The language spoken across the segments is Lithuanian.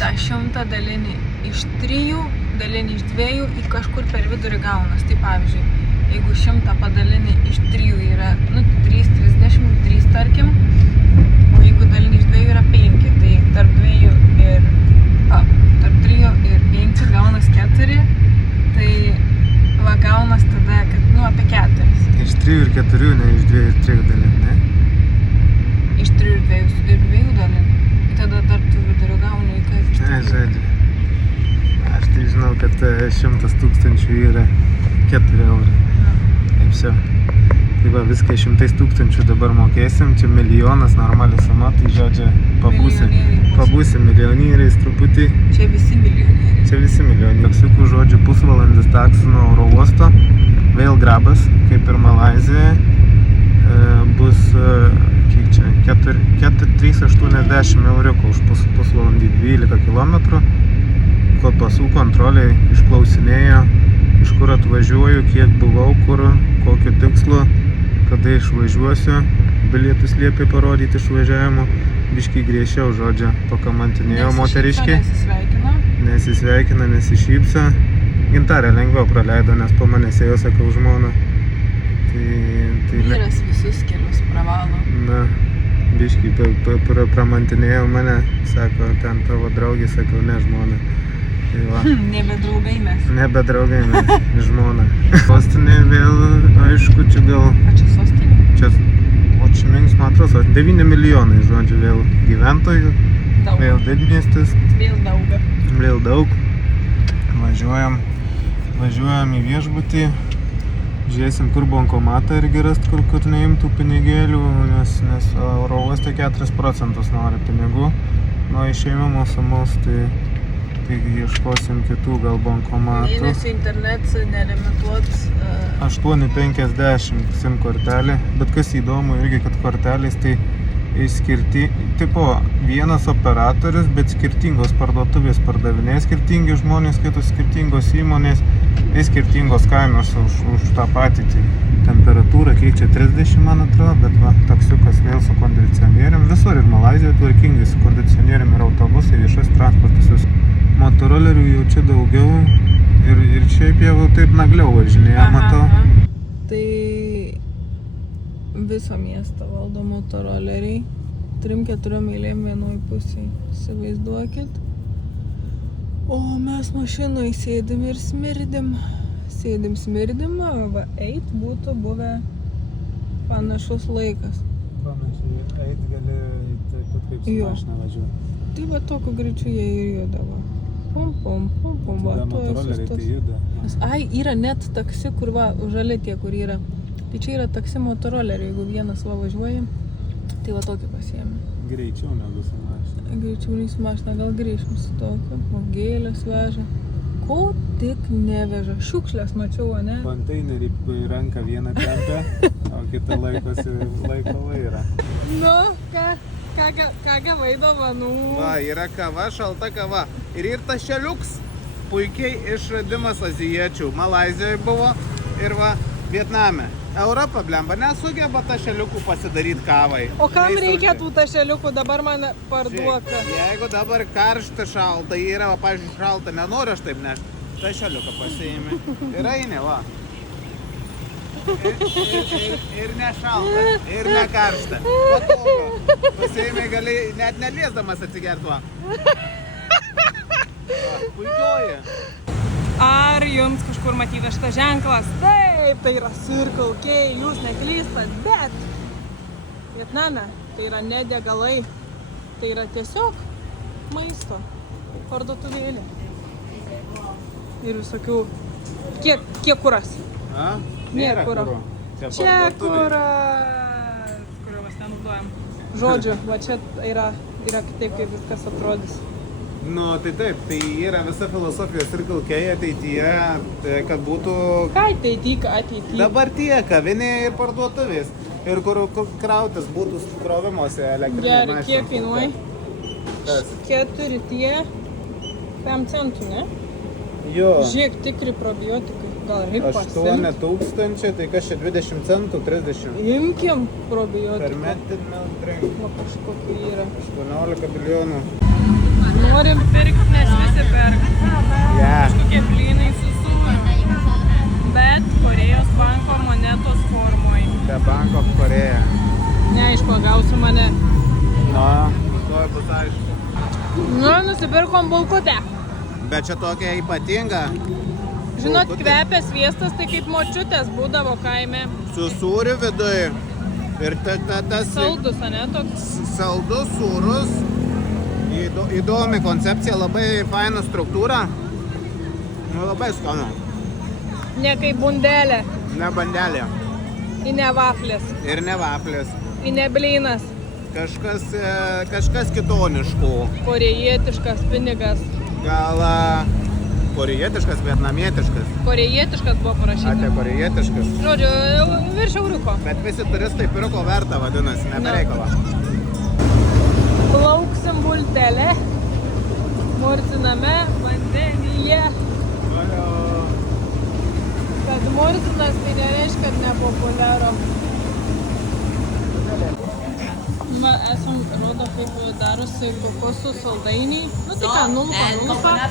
tą 100 dalinį iš 3, dalinį iš 2 į kažkur per vidurį gaunas. Tai pavyzdžiui, jeigu 100 padalinį iš 3 yra, 3,30, 3 tarkim, o jeigu dalinį iš 2 yra 5, tai tarp 2 ir, tarp 3 ir 5 gaunas 4, tai va gaunas tada, kad, apie 4. Iš 3 ir 4, ne iš 2 ir 3 dalinį, ne? Iš 3 ir 2 dalinį. Tada tarp tų vidurių gauni, kas iš 3. Žodžiu. Aš tai žinau, kad 100 tūkstančių yra 4 eurai. Taip jau. Tai va, viską 100 tūkstančių dabar mokėsim, čia milijonas normali suma, tai žodžiu, pabūsim milijonieriais truputį. Čia visi milijonieriai. Čia visi milijonieriai. Taksiukų žodžiu pusvalandis taksų nuo oro uosto, vėl grabas, kaip ir Malaizijoje, bus, kiek čia, 3,80 euriukų už pusvalandį 12 kilometrų. Kol pasų kontroliai išklausinėjo, iš kur atvažiuoju, kiek buvau, kur, kokiu tikslu, kada išvažiuosiu, bilietus liepė parodyti išvažiavimo, biškį griežčiau, žodžiu, pakamantinėjo moteriškiai. Nesisveikina, nesišypso. Gintarė lengviau praleido, nes po manęs ėjo, sakau, žmona. Vyras visus kelius pravalo. Na, biškį pramantinėjo mane, sako, ten tavo draugė, sakau, ne žmona. Tai va. Nebe draugai mes. Nebe draugai mes, žmona. Sostinė vėl, aišku, čia gal... A čia sostinė? Čia, o čia minks, man atrodo, 9 milijonai, žodžiu, vėl gyventojų. Daug. Vėl didmiestis. Vėl daug. Vėl daug. Važiuojam į viešbutį. Žiūrėsim, kur bankomatą irgi rast, kur neimtų pinigėlių, nes oro uoste 4% nori pinigų. Nuo išėjimo sumos, tai ieškosim kitų gal bankomatų. Mėnesio internetas nelimituot. 8,50 SIM kortelė, bet kas įdomu irgi, kad kortelės tai tipo vienas operatorius, bet skirtingos parduotuvės pardavinėja skirtingi žmonės, kitos skirtingos įmonės, skirtingos kainos už tą patį. Tai temperatūra keičia 30, man atrodo, bet va, taksiukas vėl su kondicionierium. Visur ir Malaizijoje tvarkingai su kondicionierium ir autobusai, viešas transportas. Motorolerių jau čia daugiau ir šiaip jau taip nagliau važinėja, matau. Tai viso miestą valdo motoroleriai. 3-4 eilėm vienoj pusėj. Įsivaizduokit. O mes mašinoj sėdim ir smirdim. Smirdim, va, eit būtų buvę panašus laikas. Panašiai, eit gali taip pat kaip su mašina važiuoti. Tai va tokiu greičiu jie ir judavo. Pum, va, tada motoroleriai tai juda. Ai, yra net taksi, kur va, žali tie, kur yra. Tai čia yra taksi motoroleriai, jeigu vienas va važiuoja, tai va tokį pasiėmė. Greičiau negu su mašina. Greičiau nei su mašina, gal grįžim su tokiu. O gėlės veža. Ko tik neveža. Šiukšlės mačiau, ne? Konteinerį ranką vieną tempia, o kitą laiko vairą. Nu, ką gavai dovanų? Va, yra kava, šalta kava. Ir tas šeliuks puikiai išradimas azijiečių. Malaizijoje buvo ir va, Vietname. Europa, blemba, nesugeba tašeliukų pasidaryti kavai. O kam reikia tų tašeliukų? Dabar man parduoka. Jeigu dabar karšta, šalta yra, pavyzdžiui, šalta, nenoriu aš taip nešti, tašeliuką pasiimi. Ir eini, va. Ir ne šalta, ir ne karšta. Patogu. Pasiimi gali net neliesdamas atsigerti, va. Puikioji. Ar jums kažkur matytas šitas ženklas? Taip, tai yra Circle K, jūs neklystat, bet Vietname tai yra ne degalai, tai yra tiesiog maisto parduotuvėlė. Ir visokių... Kiek kuras? Nėra kuro. Čia kuras, kurio mes nenaudojam. Žodžiu, va čia yra kitaip, kaip viskas atrodys. Nu, tai taip, tai yra visa filosofija Circle K ateityje, kad būtų... Ką ateityje? Dabartyje kavinė ir parduotuvės. Ir kur krautis būtų krovimuose elektriniai mašinai. Gerai, kiek kainuoja? 4 tie 5 centų, ne? Jo. Žiūrėk, tikri probiotikai. Gal reik pasimt? 8 tūkstančių, tai kas čia 20 centų, 30. Imkim probiotiką. Fermented milk drink. Va kažkokiu yra. 18 bilijonų. Nu, Norim pirkti, nes visi perka. Yeah. Kažkokie blynai su sūriu. Bet Korėjos banko monetos formoj. The Bank of Korea. Neaišku, gausiu mane. No, to bus aišku. Nu, nusipirkom bulkutę. Bet čia tokia ypatinga. Žinot, kvepia sviestas, tai kaip močiutės būdavo kaime. Su sūriu viduj. Ir tas Saldus, ane, toks. saldus sūrus. Įdomi koncepcija, labai faina struktūra. Nu, labai skanu. Ne kaip bundelė. Ne bandelė. I ne vaflės. Ir ne vaflės. I ne blynas. Kažkas kitoniškų. Korėjietiškas pinigas. Gal korėjietiškas, vietnamietiškas. Korėjietiškas buvo parašyta. Ate korėjietiškas. Žodžiu, virš euriuko. Bet visi turistai pirko vertą vadinasi, ne be reikalo. Plauksim bultelę. Murziname vandenyje. Kad murzinas tai nereiškia, kad nepopuliaro. Va, esam, rodo, kaip darosi kokosų saldainiai. Nu, tai ką, nulpa.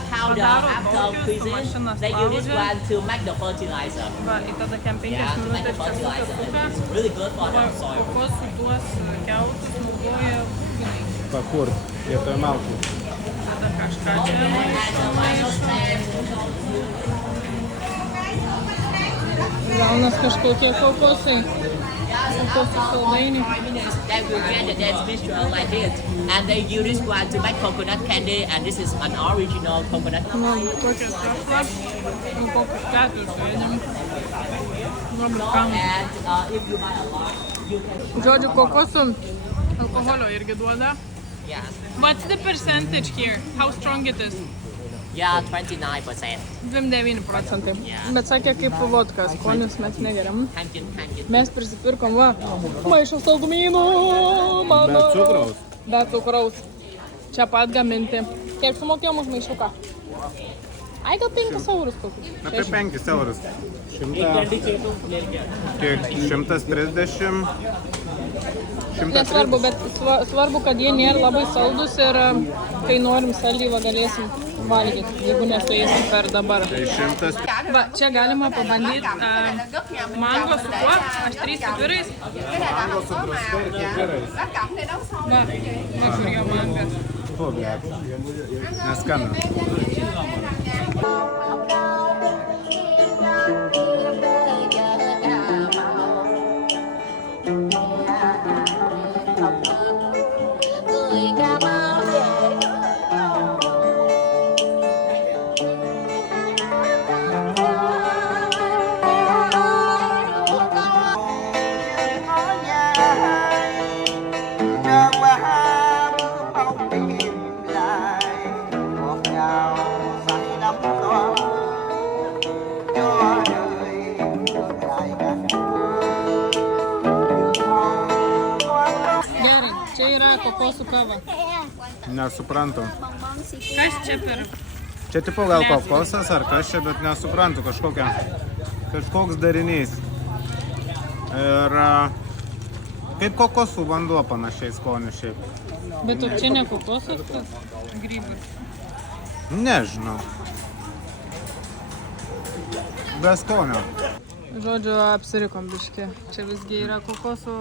Padaro tokius, su mašina spaudžia. Va, į tada kem 5 minutės čia suka. Va, kokosų tuos kiautus naudoja ūkininkai. Pakurt, vietoj malkų. Tada kažką čia maišo. Gaunas kažkokie kokosai. Kokosų saldainiai. They will get the dance mixture like this, and they use this one to make coconut candy, and this is an original coconut. Nu, tokias kažkas. Nu, kokius 4 suėdėm. Labai skanu. And if you buy a lot, you can. Žodžiu, kokosų alkoholio irgi duoda. Yeah, What's the percentage here? How strong it is? yeah, 29%. 29%. Yeah. Bet sakė, kaip vodka, skonis mes negeriam. Kankin. Mes prisipirkom, va, maišą saldumynų, mano. Be cukraus. Be cukraus. Čia pat gaminti. Kiek sumokėjom už maišuką? Ai, gal 5 eurus kokius. Apie 5 eurus. 130. Nesvarbu, bet svarbu, kad jie nėra labai saldus ir kai norim saldį, va, galėsim valgyti, jeigu nesuėsim per dabar. Tai 100. Va, čia galima pabandyti mango su kuo, aštriais pipirais. Mango su druska ir pipirais. Va, kur jo mangas. O, blėt. Neskanu. Gerai, čia yra kokosų kava. Nesuprantu. Kas čia per? Čia tipo gal kokosas ar kas čia, bet nesuprantu. Kažkoks darinys. Ir kaip kokosų vanduo panašiai skoniu šiaip. Bet o čia ne kokosas, tas grybas. Nežinau. Be skonio. Žodžiu, apsirikom biškį. Čia visgi yra kokosų,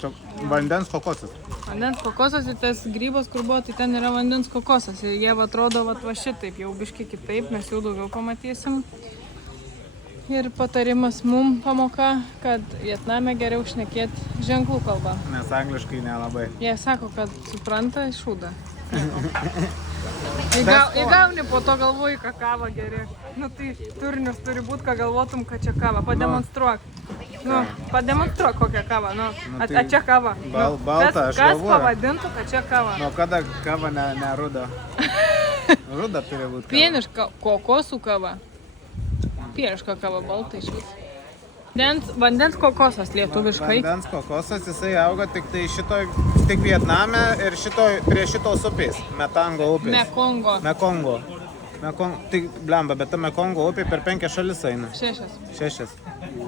Čia vandens kokosas. vandens kokosas ir tas grybas, kur buvo, tai ten yra vandens kokosas. Ir jie va, atrodo va šitaip, jau biškį kitaip, mes jau daugiau pamatysim. Ir patarimas mum pamoka, kad Vietname geriau šnekėti ženklų kalbą. Nes angliškai nelabai. Jie sako, kad supranta šūdą. Įgauni, po to galvoji, ką kava geri. Nu tai turinius turi būti, ką galvotum, kad čia kava. Pademonstruok. Nu, pademonstruok kokią kavą. Nu, tai čia kava. balta, aš Kas galvoju. pavadintų, kad čia kava? Nuo kada kava ne ruda? Ruda turi būti kava. Pieniška kokosų kava. Pieniška kava balta iš vis. Vandens kokosas lietuviškai. Vandens kokosas, jisai auga tik Vietname ir prie šitos upės, Metango upės. Mekongo. Mekongo. Tai blemba, bet ta Mekongo upė per 5 šalis eina. 6.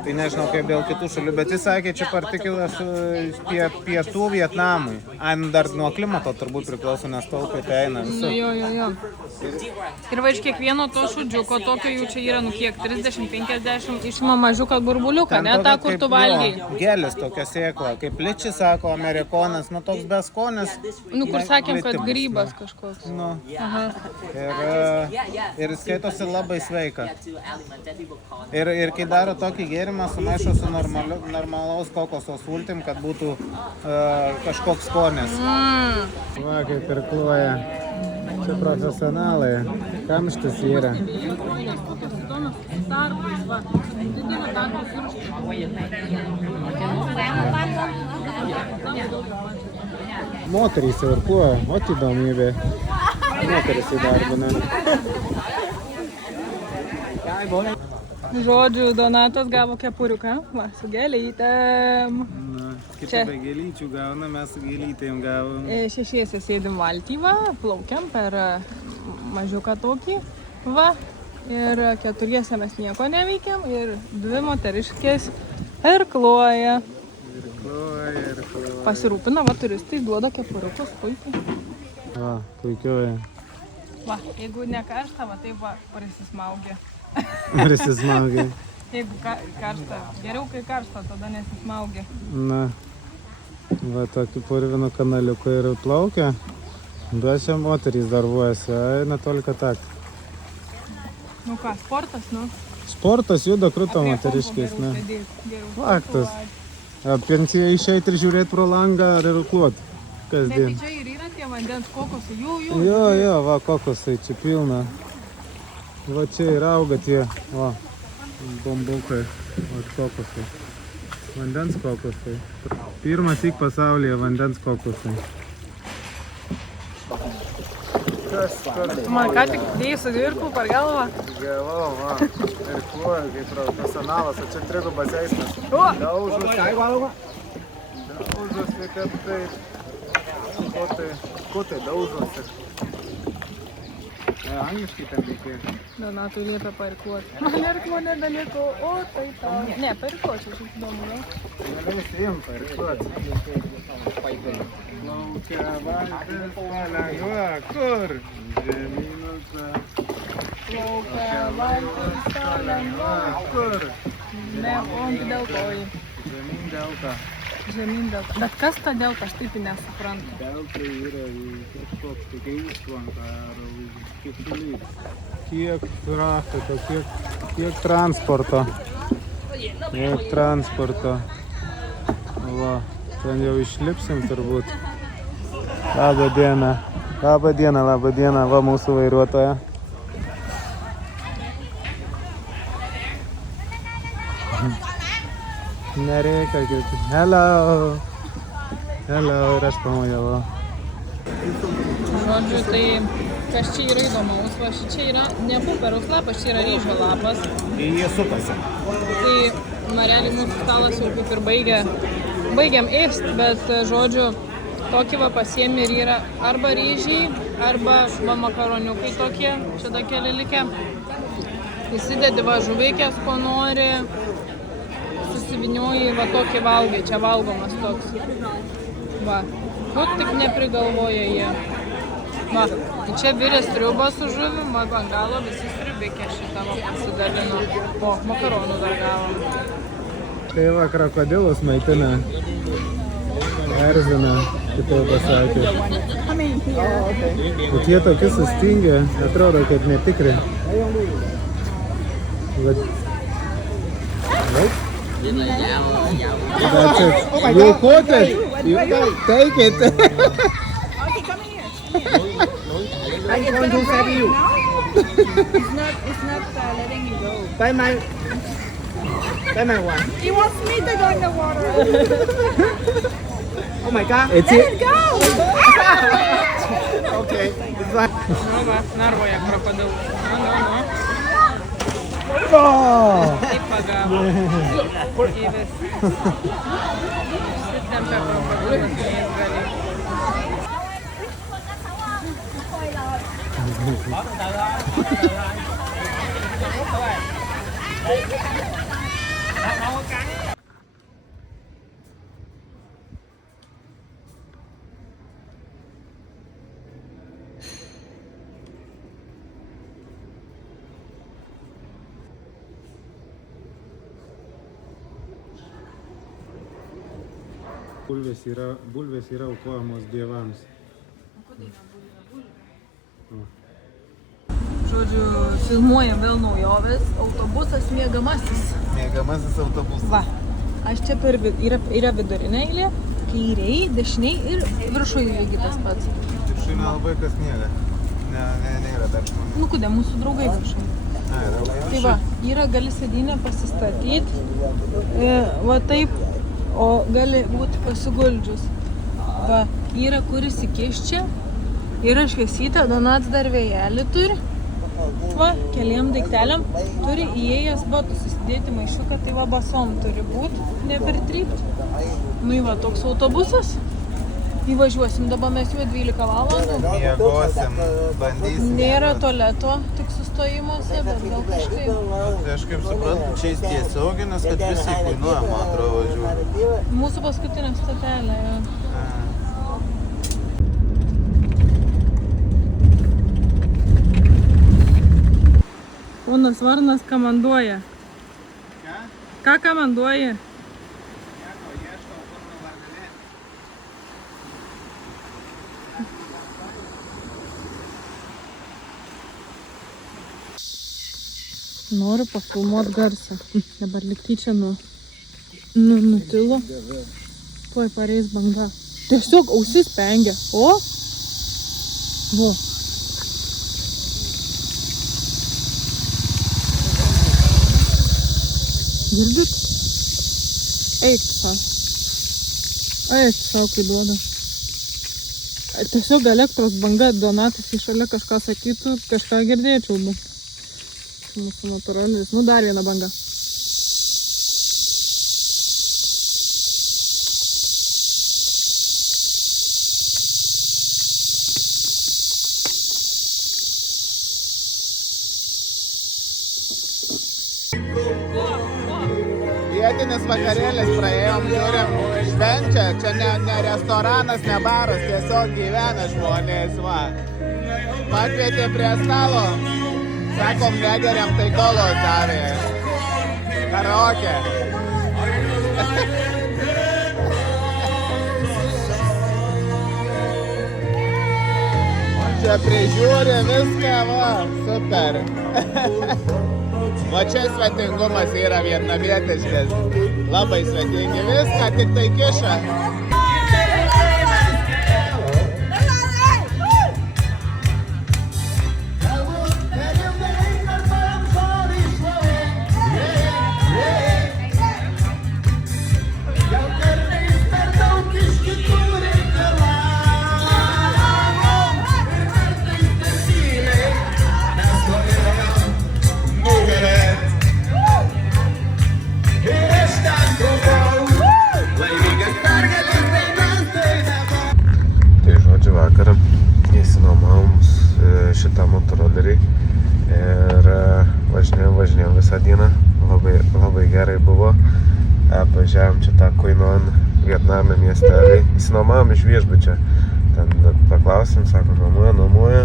Tai nežinau kaip dėl kitų šalių, bet jis sakė, čia partikelas pietų Vietnamui. Dar nuo klimato turbūt priklauso, nes to upė tai eina visur. Jo. Ir va iš kiekvieno to šudžiuko, tokio jų čia yra, kiek, 30-50, išima mažiuką burbuliuką, ne tą, kur tu valgiai. Gelis tokia sėkla, kaip liči sako amerikonas, toks beskonis. Kur sakėm, kad grybas kažkoks. Aha. Ir skaitosi labai sveika. Ir kai daro tokį gėrimą, sumaišo su normalaus kokoso sultim, kad būtų kažkoks skonis. Va, kaip ir kloja. Čia profesionalai. Kamštis yra. Moterys jau ir kuo, o įdomybė. Moteris įdarbina. Žodžiu, Donatas gavo kepuriuką, va, su gėlytėm. Kita be gėlyčių gauna, mes su gėlytėm gavom. 6 sėdim valtį, va, plaukiam per mažiuką tokį, va. Ir 4 mes nieko neveikiam ir 2 moteriškės irkluoja. Pasirūpina, va, turistai duoda kepuriukus, puikiai. Va, puikiuoja. Va, jeigu ne karšta, va, taip va, prisismaugia. Prisismaugia. Jeigu karšta, geriau kai karšta, tada nesismaugia. Na, va, tokį purviną kanaliuką ir plaukia. Bet čia moterys darbuojasi, eina tolika tak. Nu ką, sportas, nu? Sportas juda kruto moteriškės, ne? Faktas. Pensija išeit ir žiūrėt pro langą ar irkluot. Kasdien. Ne, tai čia ir yra tie vandens kokosai, jų. Jo, va, kokosai čia pilna. Va čia ir auga tie, va, bombukai, va, kokosai. Vandens kokosai. Pirmąsyk pasaulyje vandens kokosai. Tu man ką tik dėjai su irklų per galvą? Gavau, va, irkluoju kaip profesionalas, o čia trigubas eismas. Daužus, kad taip. Ko tai daužosi? Angliškai ten reikėjo. Donatui liepia pairkluoti. Man irklo nebeliko, o tai tau. Ne, pairkluoti, aš įdomu, gal? Neleisi jiem pairkluoti. Plaukia valtis palengva, kur? Žemynuose. Plaukia valtis palengva, kur? Ne, ongi deltoji. Žemyn delta. Bet kas ta delta, aš taip nesuprantu. Delta yra kažkoks tokia užtvanka ar kiekšulys. Kiek trafiko, kiek transporto. Va, ten jau išlipsim turbūt. Labą dieną, va mūsų vairuotoja. Nereikia girti. Hello, ir aš pamojavau. Žodžiu, tai kas čia yra įdomaus, va čia yra ne puperaus lapas, čia yra ryžo lapas. Jie supasi. Tai nareliai mūsų stalas jau kaip ir baigiam ėsti, bet žodžiu, tokį va pasiemi ir yra arba ryžiai, arba va makaroniukai tokie, čia da keli likę. Įsidedi va žuvikės, ko nori. Susivinioji, va tokį valgai, čia valgomas toks. Va, ko tik neprigalvoja jie. Va, tai čia virė sriubą su žuvim, va ant galo visi sriubikė šitą va pasidalino. O, makaronų dar gavom. Tai va, krokodilus maitina. Erzina, kitaip pasakė. Bet jie tokie sustingę, atrodo, kad netikri. That's it. You caught it. You take it. Okay, come here. I want to save you. It's not letting you go. By my one. He wants me to go in the water. Oh my god. It's Let it. it go. Okay. It's fine. Nu va, narvoja krokodilų. Nu. Oh! Taip pagavo. Įvis. Išsitempia krokodilas neįsgali. Bulvės yra aukojamos dievams. Žodžiu, filmuojam vėl naujovės, autobusas mėgamasis. Mėgamasis autobusas. Va, aš čia yra vidurinė eilė, kairiai, dešiniai ir viršuje lygiai tas pats. Viršuje nelabai kas miega. Nėra dar žmonių. Nu, kodėl, mūsų draugai viršuje. Tai va, yra gali sėdynę pasistatyti, va taip, o gali būti pasiguldžius. Va, yra kur įsikišti čia, yra šviesytė, Donats dar vėjelį turi. Va, keliem daikteliam turi įėjęs batus įsidėti maišiuką, tai va basom turi būti, nepertrypti. Nu, va, toks autobusas. Įvažiuosim, dabar mes juo 12 valandų. Miegosim, bandysim. Nėra tualeto, tik sustojimuose, bet gal kažkaip. Tai aš kaip suprantu, čia tiesioginis, kad visi kainuoja, man atrodo, važiuoja. Mūsų paskutinė stotelė, jo. Ponas Varnas komanduoja. Ką komanduoji? Noriu pafilmuot garsą. Dabar likti čia nutilo. Tuoj pareis banga. Tiesiog ausis pengia. O? Vo. Girdit? Eik sau. Eik sau, kai duoda. Tiesiog elektros banga, Donatas į šalia kažką sakytų, kažką girdėčiau. Mūsų natūralis. Nu, dar viena banga. Vietinis vakarėlis praėjom, žiūrim, švenčia, čia ne restoranas, ne baras, tiesiog gyvena žmonės, va. Pakvietė prie stalo, sakom, negeriam, tai kolos davė. Karaoke. Čia prižiūri viską, va, super. Va čia svetingumas yra vietnamietiškas. Labai svetingi viską, tik tai kiša. Šitą motorolerį ir važinėjom visą dieną, labai gerai buvo. Apvažiavom čia tą Quainon Vietname miestelį, įsinuomavom iš viešbučio. Ten paklausėm, sako, nuomoja,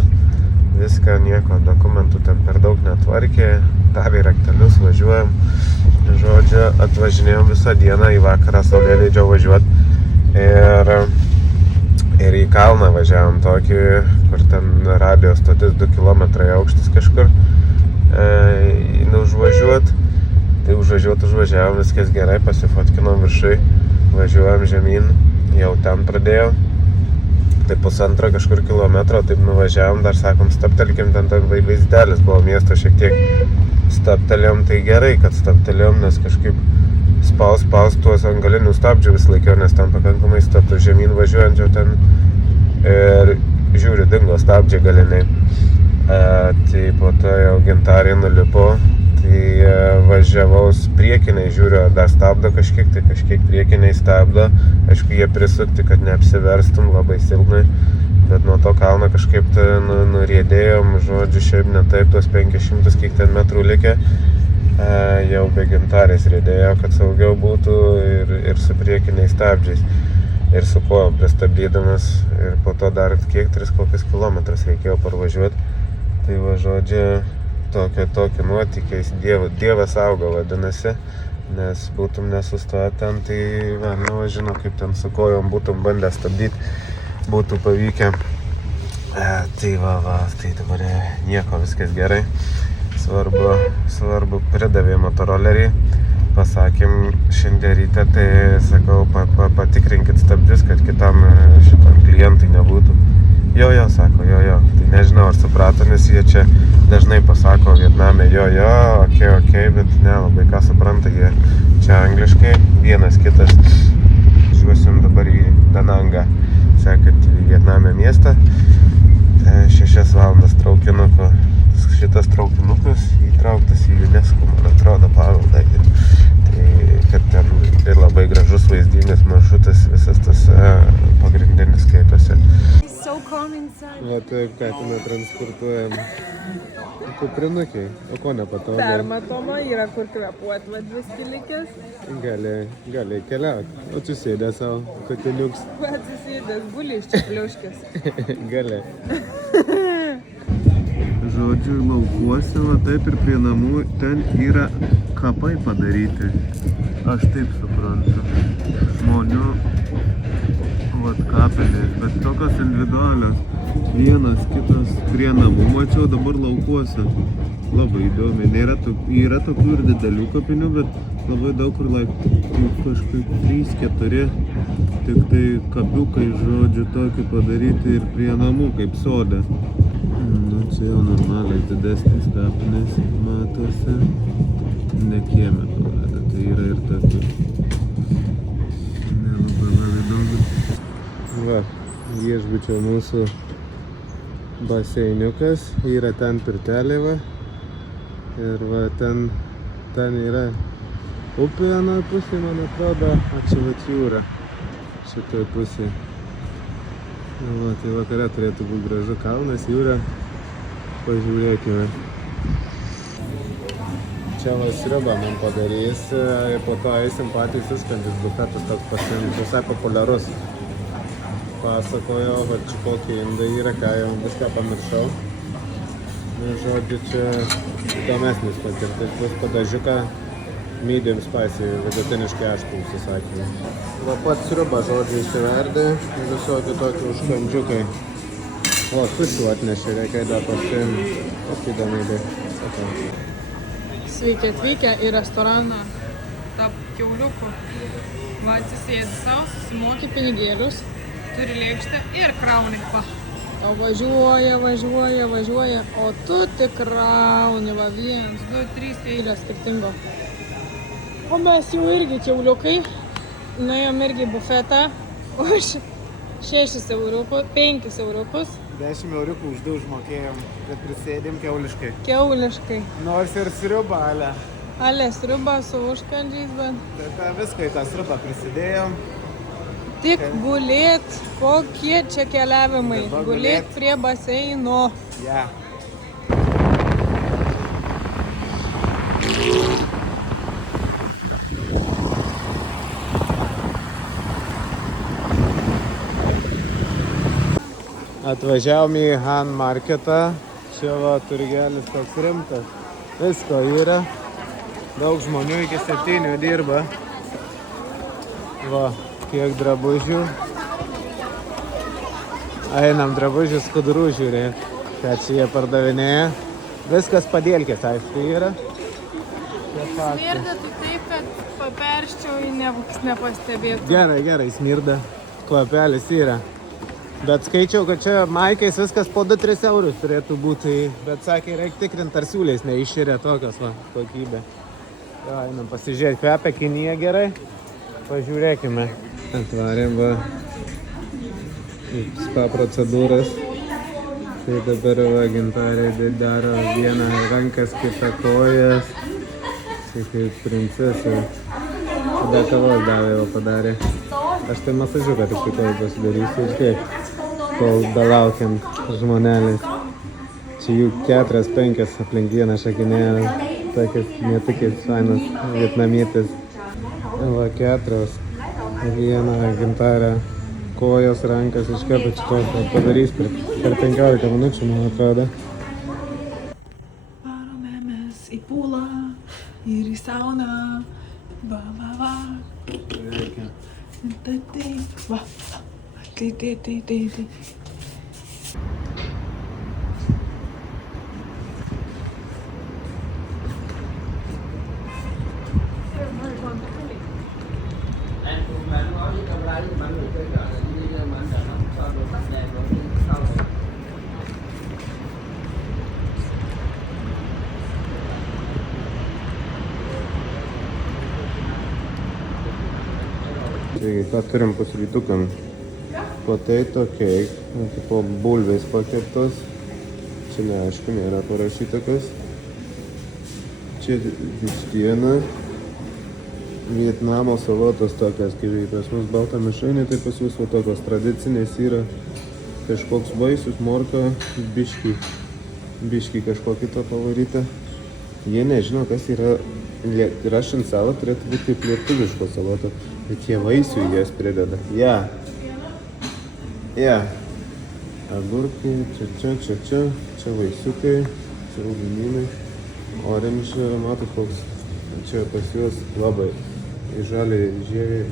viską, nieko, dokumentų ten per daug netvarkė, davė raktelius, važiuojam. Žodžiu, atvažinėjom visą dieną, į vakarą saulėlydžio važiuot ir į kalną važiavom tokį, kur ten radijo stotis 2 kilometrai aukštis kažkur užvažiuot. Tai užvažiavom, viskas gerai, pasifotkinom viršui, važiuojam žemyn, jau ten pradėjau. Tai 1,5 kažkur kilometro, taip nuvažiavom, dar sakom, stabtelkim, ten vaizdelis buvo miesto šiek tiek. Stabtelėjom, tai gerai, kad stabtelėjom, nes kažkaip spaus tuos ant galinių stabdžių vis laikiau, nes ten pakankamai stabtų žemyn važiuojant jau ten ir žiūri, dingo stabdžiai galiniai. Tai po to jau gintarė nulipo, tai važiavau priekiniai, žiūriu, ar dar stabdo kažkiek, tai kažkiek priekiniai stabdo. Aišku, jie prisukti, kad neapsiverstum labai silpnai. Bet nuo to kalno kažkaip nuriedėjom, žodžiu, šiaip ne taip, tuos 500 kiek ten metrų likę, jau be gintarės riedėjo, kad saugiau būtų ir su priekiniais stabdžiais. Ir su kojom pristabdydamas ir po to dar kiek 3 kilometrus reikėjo parvažiuoti. Tai va, žodžiu, tokie nuotykiais, Dievas auga vadinasi, nes būtum nesustoję ten, tai žinau, kaip ten su kojom būtum bandę stabdyti, būtų pavykę. Tai tai dabar nieko, viskas gerai. Svarbu pridavė motorolerį. Pasakėm šiandien ryte, tai sakau, patikrinkit stabdžius, kad kitam šitam klientui nebūtų. Jo, sako, jo. Tai nežinau, ar suprato, nes jie čia dažnai pasako Vietname, jo, okei, bet nelabai ką supranta, jie čia angliškai, vienas kitas. Žiūrėsim dabar į Danangą, sekantį Vietname miestą. 6 valandas traukinuko. Šitas traukinukas įtrauktas į UNESCO, man atrodo, paveldą. Tai kad ten ir labai gražus vaizdinis maršrutas, visas tas pagrindinis skaitosi. So calm inside. Va taip, katiną transportuojam. Kuprinukiai, o ko nepatogu? Permatoma, yra kur kvepuot, vadvis likęs. Gali keliauti. O tu sėdė savo, katiniuks. Atsisėdęs, guli iš čia pliuškis. Gali. Žodžiu, laukuose, va taip ir prie namų, ten yra kapai padaryti. Aš taip suprantu. Žmonių, vat kapinės, bet tokios individualios. Vienas, kitas prie namų, mačiau dabar laukuose. Labai įdomi. Yra tokių ir didelių kapinių, bet labai daug kur kažkaip 3-4. Tik tai kapiukai, žodžiu, tokį padaryti ir prie namų, kaip sode. Čia jau normaliai didesnis kapinės matosi, ne kieme pavada, tai yra ir tokių. Labai daug. Va, viešbučio mūsų baseiniukas, yra ten pirtelė va. Ir va, ten yra upė anoje pusėje, man atrodo, čia vat jūra, šitoj pusėje. Va, tai vakare turėtų būti gražu kalnas, jūra. Pažiūrėkime. Čia va sriubą man padarys ir po to eisim patys užkandis bufetas toks visai populiarus. Pasakojo, va čia kokie indai yra, ką jau viską pamiršau. Žodžiu, čia įdomesnis patirtis, bus padažiuką medium spicy, vidutiniškai aštrų užsisakymą. Va pats sriubą, žodžiu, įsiverdė ir visokie tokie užkandžiukai. O, sušių atnešė, reikia dar pasiimti. Kokį įdomybė. Sveiki atvykę į restoraną Tap Kiauliukų. Va, atsisėdi savo, susimoki pinigėlius, turi lėkštę ir krauni. Va. Tau važiuoja, o tu tik krauni. Va, 1, 2, 3 eilės skirtingo. O mes jau irgi Kiauliukai. Nuėjom irgi bufetą už 6 euriukus, 5 euriukus. 10 euriukų už 2 užmokėjom, bet prisėdėm kiauliškai. Kiauliškai. Nors ir sriubą, Ale sriubą su užkandžiais, bet... Bet viską į tą sriubą prisidėjom. Tik gulėt, kokie čia keliavimai. Gulėt prie baseino. Ja. Atvažiavom į Han marketą, čia va turgelis toks rimtas, visko yra, daug žmonių iki 7 dirba, va, kiek drabužių, einam drabužių skudurų žiūrėt, ką čia jie pardavinėja, viskas padėlkės, aišku, yra. Smirda tai taip, kad paperščiau į nepastebėtų. Gerai, smirda, kvapelis yra. Bet skaičiau, kad čia maikais viskas po 2-3 eurus turėtų būti, bet sakė, reikia tikrinti, ar siūlės neiširė tokios va, kokybė. Jo, einam pasižiūrėti, kvepia Kinija gerai, pažiūrėkime. Atvarėm va spa procedūras. Tai dabar va gintarė daro vieną rankas, kitą kojas. Tai kaip princesė. Tada kavos davė, va padarė. Aš tai masažiuką tik kojų pasidarysiu ir tiek. kol belaukiant žmonelės. Čia jų 4-5 aplink vieną šakinėlę, tokias netikės fainas vietnamietės. Va 4, vieną gintarę, kojas, rankas iš karto čia padarys per 15 minučių, man atrodo. Varome mes į pūlą ir į sauną. Va, va, va. Tai, va. Tai. Taigi, ką turim pusrytukam? Potato cake, tipo bulvės pakeptos. Čia neaišku, nėra parašyta kas. Čia vištiena. Vietnamo salotos tokios, kaip pas mus balta mišrainė, tai pas jūs va tokios tradicinės yra. Kažkoks vaisius, morka, biški kažko kito pavaryta. Jie nežino, kas yra Russian salad, turėtų būti kaip lietuviško saloto, bet jie vaisių į jas prideda. Agurkai, čia vaisiukai, čia rauginynai, oranžė, matot koks, čia pas juos labai žaliai žieviai,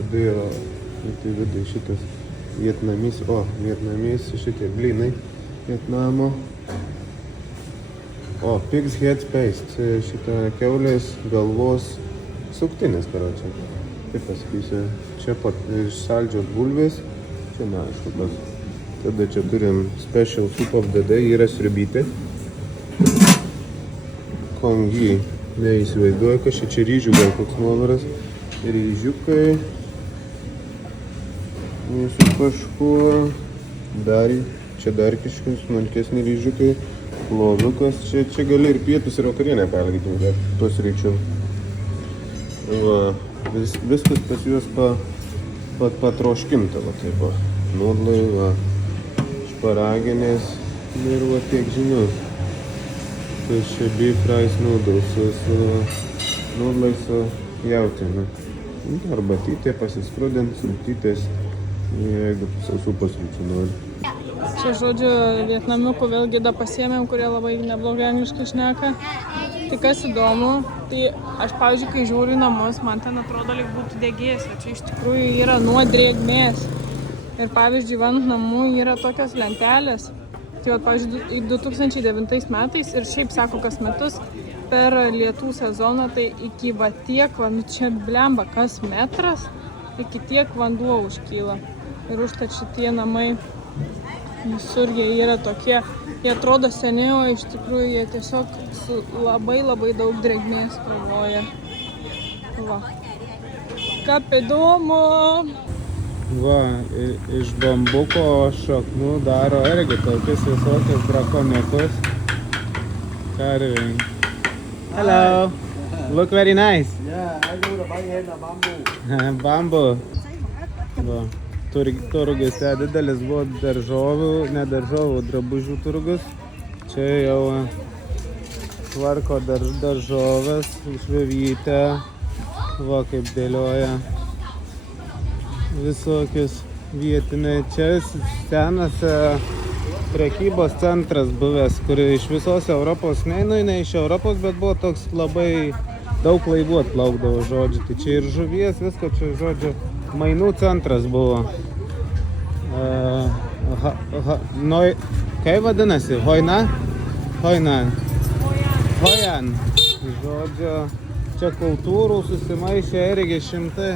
viduje šitas vietnamys, šitie blynai Vietnamo. Pig's head paste, šitą kiaulės galvos suktinis, karočią. Taip pasakysiu, čia iš saldžios bulvės, čia neaišku kas. Tada čia turim special soup of the day, yra sriubytė. Kongi, neįsivaizduoju, kas čia ryžių gal koks nuovaras. Ryžiukai. Mūsų kažkur. Čia dar kažkas, smulkesni ryžiukai. Ploviukas. Čia gali ir pietus ir vakarienę perlaikytum, dar pusryčių. Va, viskas pas juos patroškinta, va taip va. Nudlai, va. Šparaginės ir va tiek žinių. Tai čia beef rice noodles su nudlais su jautiena. Arbatytė pasiskrudint, sultytės, jeigu sausų pusryčių nori. Čia žodžiu vietnamiukų vėlgi pasiėmėm, kurie labai neblogai angliškai šneka. Tai kas įdomu, tai aš pavyzdžiui, kai žiūriu į namus, man ten atrodo, lyg būtų degėjas, o čia iš tikrųjų yra nuo drėgmės. Ir pavyzdžiui, ant namų yra tokios lentelės. Tai pavyzdžiui, 2009 metais ir šiaip sako kas metus per lietų sezoną, tai iki va tiek, va, čia blemba, kas metras, iki tiek vanduo užkyla. Ir užtat šitie namai visur jie yra tokie, jie atrodo seniai, o iš tikrųjų jie tiesiog su labai daug drėgmės kovoja. Va. Kaip įdomu! Va, iš bambuko šaknų daro irgi tokius visokius drakoniukus. Karviai. Hello! Look very nice! Yeah, I do the buy hand of bamboo. Bamboo. Va. Turgus ten didelis buvo daržovių, ne daržovių, drabužių turgus. Čia jau tvarko daržovės, švevytę, va kaip dėlioja visokius vietiniai. Čia senas prekybos centras buvęs, kur iš visos Europos, ne iš Europos, bet buvo toks labai daug laivų atplaukdavo, žodžiu. Tai čia ir žuvies, visko čia, žodžiu, mainų centras buvo. Kaip vadinasi? Hoinan. Žodžiu, čia kultūrų susimaišė irgi šimtai.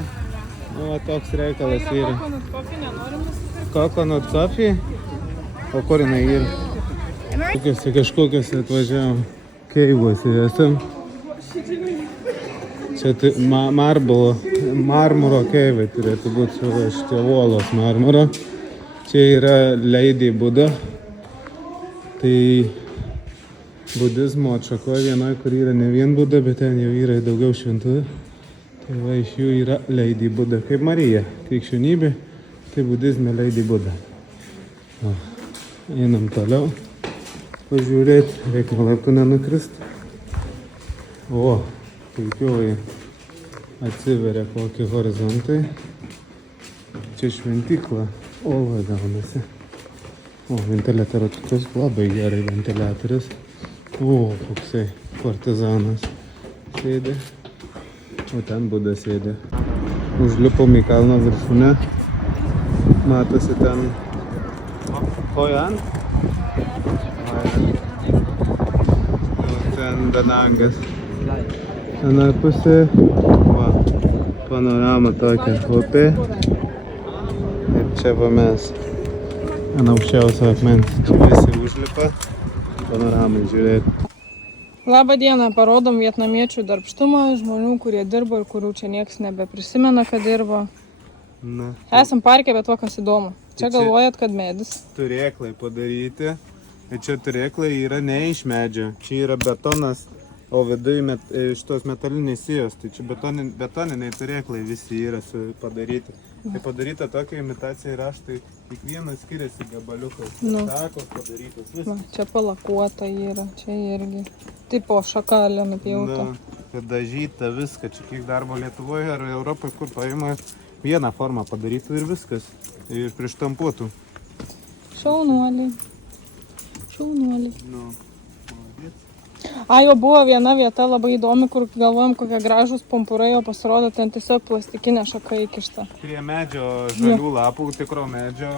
O, toks reikalas yra. Coconut coffee nenorim nusipirkti? Coconut coffee? O kur jinai yra? Kažkokios atvažiavom keivuose esam. Čia marmuro keivai turėtų būti šitie uolos marmuro. Čia yra Lady Buddha. Tai budizmo atšakoje vienoje, kur yra ne vien Buddha, bet ten jau yra daugiau šventųjų. Tai va, iš jų yra Lady Buddha. Kaip Marija krikščionybė, tai budizme Lady Buddha. O. Einam toliau. Pažiūrėti, reikia laiptų nenukrist. O, puikiuoji atsiveria kokie horizontai. Čia šventykla. O, va, gaunasi. O, ventiliatorius labai gerai ventiliatorius. O, koksai partizanas sėdė. O ten Buda sėdė. Užlipom į kalno viršūnę. Matosi ten Hojan. Ten Danangas. Tenai pusė. Va, panorama tokia upė. Ir čia va mes. Ant aukščiausio akmens. Čia visi užlipa. Panoramai žiūrėti. Labą dieną, parodom vietnamiečių darbštumą, žmonių, kurie dirbo ir kurių čia niekas nebeprisimena, kad dirbo. Na. Esam parke, bet va kas įdomu. Čia Tai čia- galvojat, kad medis. Turėklai padaryti. Ir čia turėklai yra ne iš medžio. Čia yra betonas, o viduje šitos metalinės sijos. Tai čia betoniniai turėklai visi yra padaryti. Tai padaryta tokia imitacija raštai. Kiekvienas skiriasi gabaliukas. Nu. Takos padarytas. Va, Viskas. čia palakuota yra, čia irgi. Tipo šakalė nupjauta. Na, dažyta viską. Čia kiek darbo Lietuvoje ar Europoje, kur paima vieną formą padarytų ir viskas. Ir prištampuotų. Šaunuoliai. Šaunuoliai. Nu, maladėc. A, jau buvo viena vieta labai įdomi, kur galvojom, kokie gražus pumpurai, o pasirodo ten tiesiog plastikinė šaka įkišta. Prie medžio žalių lapų, tikro medžio,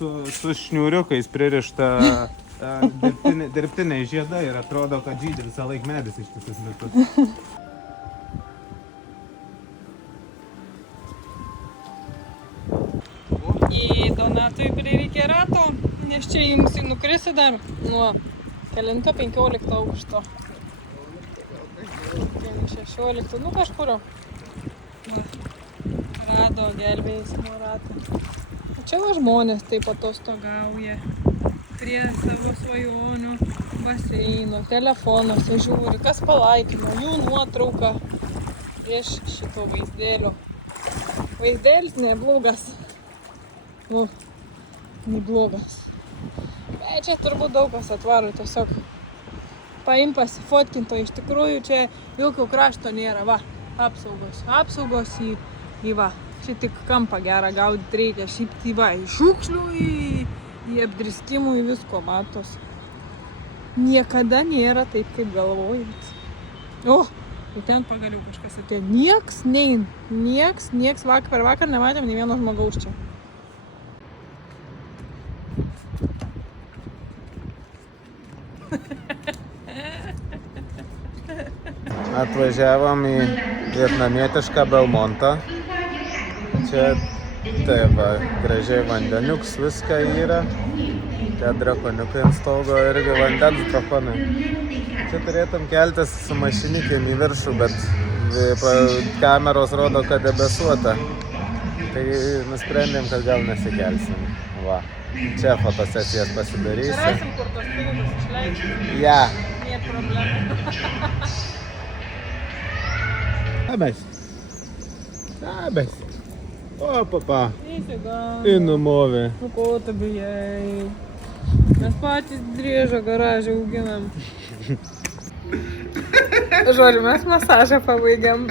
su šniūriukais pririšta dirbtiniai žiedai ir atrodo, kad žydi visą laik medis iš tiesius metus. Į Donatui prireikė rato, nes čia jums nukrisi dar nuo kelinto 15 aukšto. 16, nu kažkurio. Va, rado gelbėjimo ratą. O čia va žmonės taip atostogauja prie savo svajonių baseino, telefonuose žiūri, kas palaikino jų nuotrauką iš šito vaizdėlio. Vaizdelis neblogas. O, neblogas. Bet čia turbūt daug kas atvaro, tiesiog paim pasifotkinto, iš tikrųjų čia jokio krašto nėra, va, apsaugos į va, čia tik kampą gerą gaudyti reikia, šiaip tai va, į šiukšlių, į apdriskimų, į visko matos. Niekada nėra taip, kaip galvojat. O, ir ten pagaliau kažkas atėjo, nieks, per vakar nematėm nei vieno žmogaus čia. Atvažiavom į vietnamietišką Belmontą. Čia taip, va, gražiai vandeniuks viską yra. Tie drakoniukai ant stogo irgi vandens drakonai. Čia turėtum keltis su mašinikėm į viršų, bet kameros rodo, kad debesuota. Tai nusprendėm, kad gal nesikelsim. Va. Čia fotosesijas pasidarysim. Rasim, kur tos pinigus išleidžiam. Ja. Nėra problemų. Abes. O, papa. Įsigauna. Ir numovė. Nu ko tu bijai? Mes patys driežą garažą auginam. Žodžiu, mes masažą pabaigiam.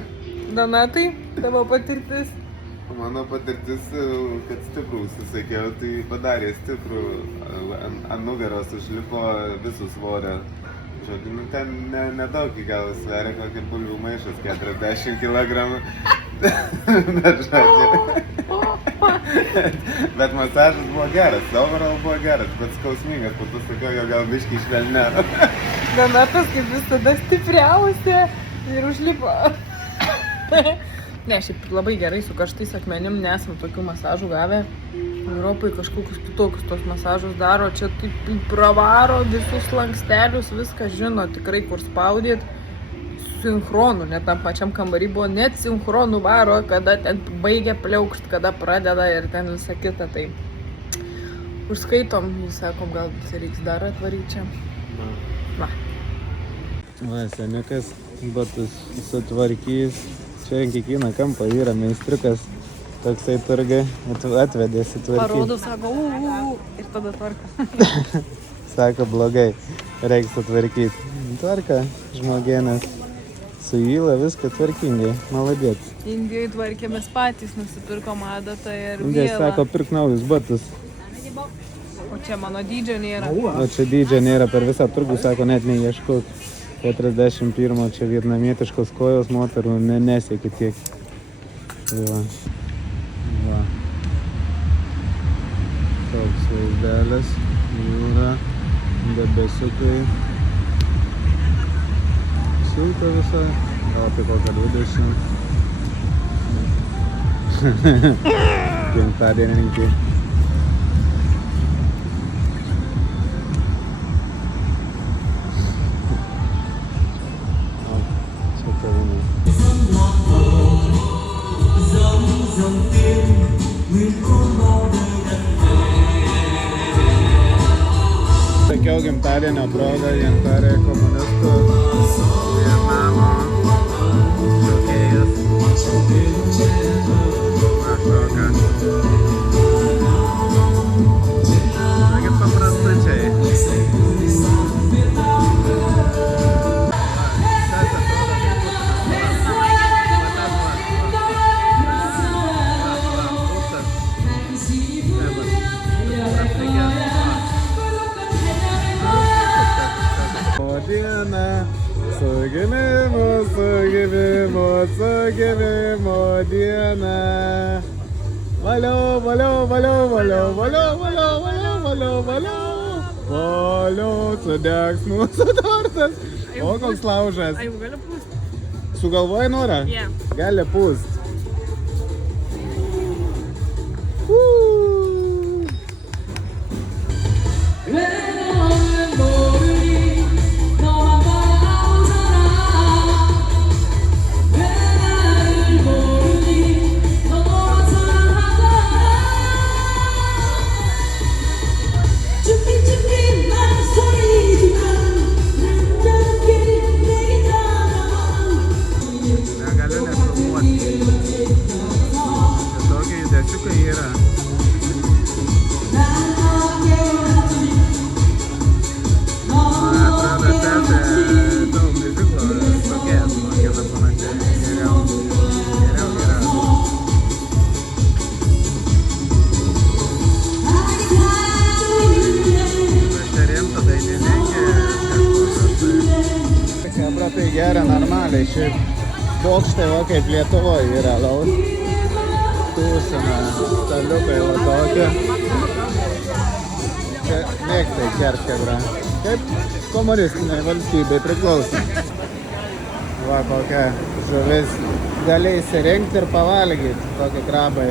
Donatai, tavo patirtis? Mano patirtis, kad stiprus, sakiau, tai padarė stiprų. Ant nugaros užlipo visų svorę. Žodžiu, nu ten nedaug gal sveria, kokį bulvių maišas, 40 kg. Bet žodžiu. Bet masažas buvo geras, overall buvo geras, bet skausmingas, po to sakiau, jo gal biškį švelnėjo. Donatas kaip visada stipriausia ir užlipo. Ne, šiaip labai gerai su karštais akmenim, nesam tokių masažų gavę. Europai kažkokius kitokius tos masažus daro, čia taip pravaro visus lankstelius, viską žino tikrai, kur spaudėt. Sinchronų, net tam pačiam kambarį buvo net sinchronų varo, kada ten baigia pliaukšt, kada pradeda ir ten visą kitą. Tai užskaitom, jūs sakom, gal reiks dar atvaryti čia. Va. Va, seniukas batus sutvarkys. Čia ant kiekvieną kampą yra meistriukas toksai turgai atvedė sutvarkyti. Parodo, sako, ir tada tvarka. Sako, blogai, reiks sutvarkyti. Tvarka, žmogėnas. Su įla viską tvarkingai, maladėt. Indijoje tvarkėmės patys, nusipirkom adatą ir Indija vielą. sako, pirk naujus batus. O čia mano dydžio nėra. O čia dydžio nėra per visą turgų, sako, net neieškok. 41 čia vietnamietiškos kojos moterų nesiekia tiek. Va. Va. Toks vaizdelis, jūra, debesiukai. Šilta visai, gal apie kokią 20. Gimtadienininkai. O, čia kavinė. Sakiau gimtadienio proga, gintarė komunistų Vietnamo šokėjas. Sakit paprastučiai. Gimimo diena. Valio, valio, valio, valio, valio, valio, valio, valio, valio. Valio, sudegs mūsų tortas. O, koks laužas. Ai, jau galiu pūsti? Sugalvoji norą? Yeah. Gali pūst. Negaliu nefilmuoti. Tokie judesiukai yra. Atrodo, tęsė daug miuziklo šokėjas, man gana panašiai. Geriau yra. Čia rimta dainininkė, kažkokios tai. Abratai geria normaliai, šiaip bokštai va kaip Lietuvoje yra laus. Tūsina, staliukai va tokie. Čia mėgtai kerškebra. Kaip komunistiniai valstybei priklauso. Va kokia žuvis. Gali įsirinkti ir pavalgyti, tokie krabai.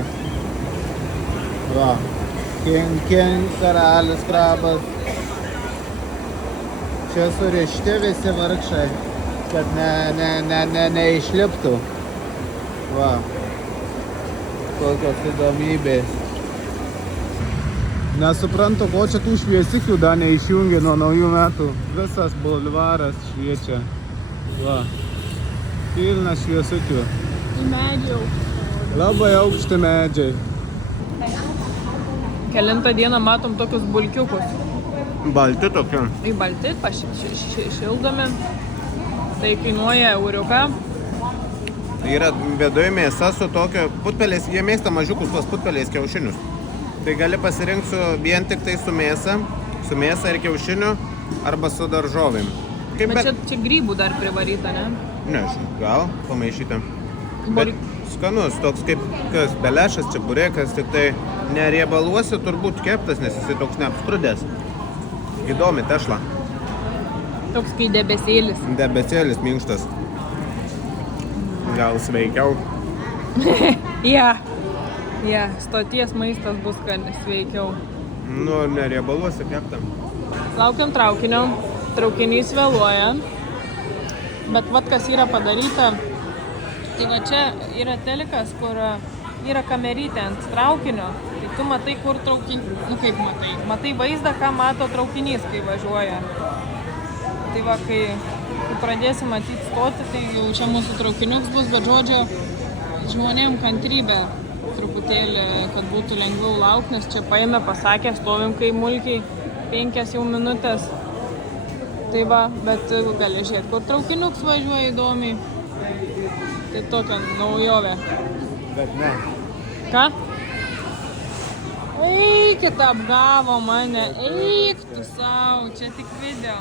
Va. King, karalius krabas. Čia surišti visi vargšai, kad neišliptų. Va. Kokios įdomybės. Nesuprantu, ko čia tų šviesikių dar neišjungė nuo naujų metų. Visas bulvaras šviečia. Va. Pilnas šviesikių. Į medžių. Labai aukšti medžiai. Kelintą dieną matom tokius bulkiukus. Balti tokie. Į balti, šildomi. Tai kainuoja euriuką. Yra viduj mėsa su tokio putpelės, jie mėgsta mažiukus tuos putpelės kiaušinius. Tai gali pasirinkti vien tik tai su mėsa ir kiaušiniu arba su daržovėm. Kaip Bet čia grybų dar privaryta, ne? Nežinau, gal pamaišyta. Bet skanus, toks kaip kas belešas, čeburekas, tik tai neriebaluosi turbūt keptas, nes jisai toks neapskrudęs. Įdomi tešla. Toks kai debesėlis. Debesėlis minkštas. Gal sveikiau. Ja, stoties maistas bus sveikiau. Nu, neriebaluosi keptam. Laukiam traukinio. Traukinys vėluoja. Bet vat kas yra padaryta. Tai va čia yra telikas, kur yra kamerytė ant traukinio. Tai tu matai, kur traukinys. Nu kaip matai? Matai vaizdą, ką mato traukinys, kai važiuoja. Tai va, kai pradėsim matyti stoti, tai jau čia mūsų traukiniuks bus, bet žodžio žmonėm kantrybė truputį truputėlį, kad būtų lengviau laukti, nes čia paėmė, pasakė, stovim kai mulkiai 5 jau minutės. Tai va, bet gali žiūrėti, kur traukiniuks važiuoja įdomiai. Tai tokia naujovė. Bet ne. Ką? Eikit, apgavo mane, eik tu sau, čia tik video.